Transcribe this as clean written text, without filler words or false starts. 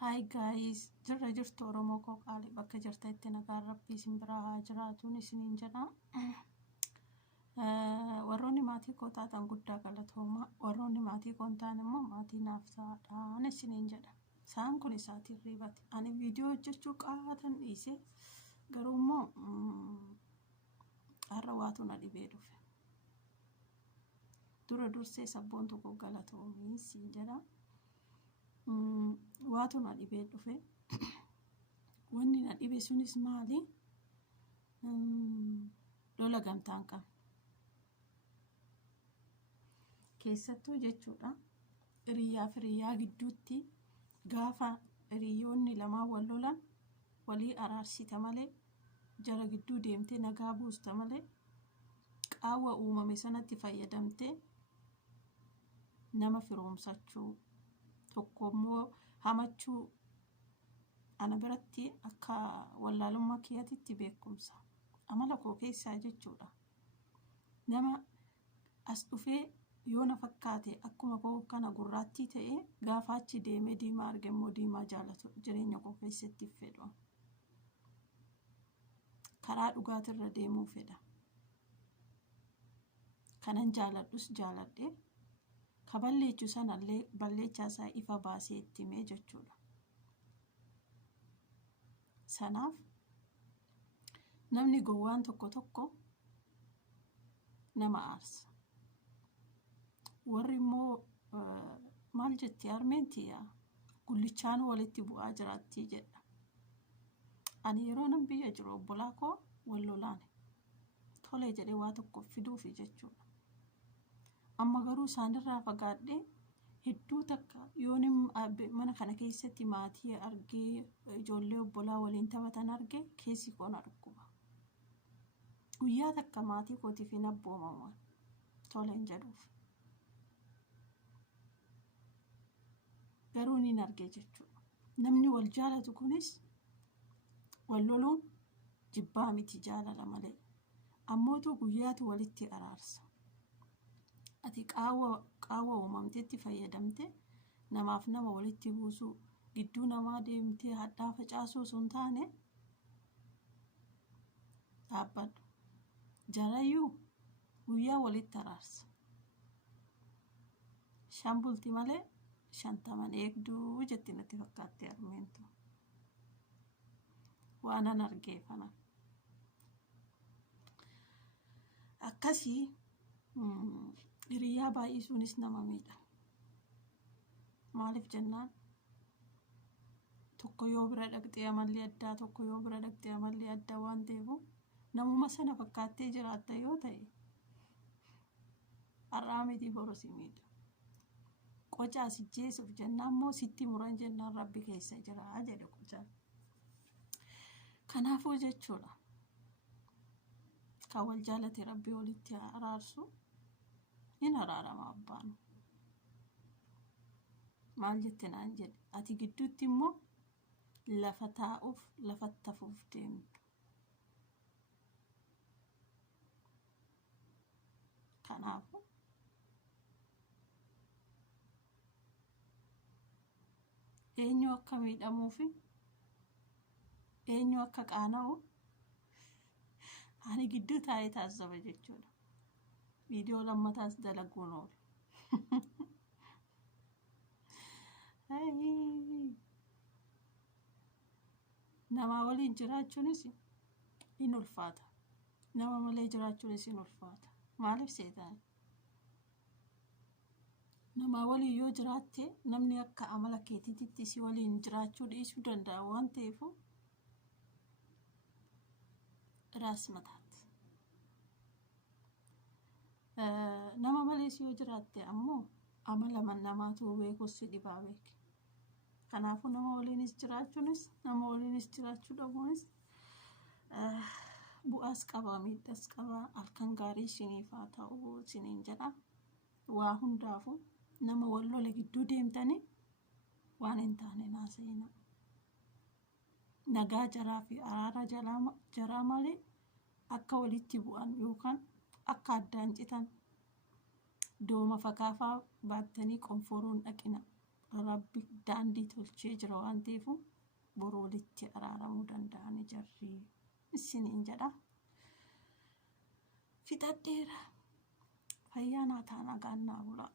Hi guys, jirra jirtu Oromoo koo qaalii bakka jirtanitti nagaan Rabbii isin biraa haa jiraatuun isiniin jedha. Warroonni maatii koo taatan guddaa galatooma. Warroonni maatii koo hin taane immoo maatii naaf ta'aadhaan isiniin jedha. Isaan kun isaatiin riibate. Ani viidiyoo hojjechuu qaatan dhiise garuu immoo har'a waatu na dhibee dhufe. Dura dursee sabboon tokko galatoomii isiin jedha. Waatu na dhibee dhufe. Wanni na dhibe sunis maali? Lola gamtaan qaba. Keessattuu jechuudha. Hiriyaa fi hiriyaa gidduutti gaafa hiriyoonni lamaan wal lolan walii araarsita malee jara gidduu deemtee nagaa buusta malee qaawwa uumame sanatti fayyadamtee nama firoomsachuu tokkommoo hamachuu ana biratti akka wallaalummaa kiyyaatitti beekumsa amala koo keessaa jechuudha. Nama as dhufee yoo na fakkaate akkuma koo kana gurraattii ta'ee gaafa achi deemee diimaa arge immoo diimaa jaalatu jireenya koo keessatti fedhu. Karaa dhugaatirra deemuu fedha. Kanan jaaladhus jaaladhe kaballeechuu sanallee balleechaasaa ifa baasee itti himee jechuudha. Sanaaf namni gowwaan tokko nama aarsa. Warri immoo maal jetti armeentii gullichaan walitti bu'aa jiraattii jedha. Ani yeroo nan biyya jiru obbolaa koo wal lolaane tolee jedhee waa tokko fiduufi jechuudha. Amma garuu isaanirraa fagaadhee hedduu takka yoon mana kana keessatti maatii argee ijoollee obbolaa waliin taphatan arge keessi koo na dhukkuba. Guyyaa takka maatii kootiif hin abboomamu toleen jedhuuf. Garuu niin argee jechuudha. Namni wal jaalatu kunis wal loluun jibbaa miti jaalala malee. Ammootu guyyaatu walitti araarsa. Ati qaawwa uumamteetti fayyadamte namaaf nama walitti buusuu gidduu namaa deemtee hadhaa facaasuu sun taane dhaabbadhu. Jarayyuu guyyaa walitti araarsa. Shan bulti malee 50 eegduu jetti natti fakkaatti armeentu. Waanan argee kana. Akkasii hiriyaa baay'isuunis nama miidha. Maaliif jennaan tokko yoo bira dhaqxee amalli addaa tokko yoo bira dhaqxee amalli addaa waan ta'eef namuma sana fakkaattee jiraatta yoo ta'e har'aa miti boru si miidha. Qocaa si jeesuuf jennaan immoo sitti muran jennaan Rabbi keessa jira jedhe qocaan. Kanaafuu jechuudha. Kan wal jaalate Rabbi walitti araarsu hin araarama abbaan. Maal jette naan jedhe ati gidduutti immoo lafa taa'uuf lafa tafuuf deemtu. Kanaafuu eenyu akka miidhamuufi eenyu akka qaana'u ani gidduu taa'ee taasisa jechuudha. Viidiyoo lammataas dalaguun oolu. Nama waliin jiraachuunis hin ulfaata. Nama malee jiraachuunis hin ulfaata. Maaliif seetaan? Nama waliin yoo jiraatte namni akka amala keetiitti si waliin jiraachuu dhiisuu danda'a waan ta'eef raas mataatti. Nama malee si yoo jiraatte ammoo amala namaatu beekuus si dhibaa beeke. Kanaafuu nama waliinis jiraachuunis nama waliinis jiraachuu dhabuunis bu'aas qaba miidhaas qaba. Halkan gaarii isiniif haa ta'u isiniin jedha. Waa hundaafuu nama wal lole gidduu deemtanii waan hin taane naasa'ina. Nagaa jaraa fi araara jaraa malee akka walitti bu'an yookaan akka addaan citan dooma fakaafaa baattanii qonforuun dhaqina. rabbi daandii tolchee jira waan ta'eef boru walitti araaramuu danda'ani jarri isiniin jedha. Fixadheera. Fayyaa naa ta'a nagaan naa bula.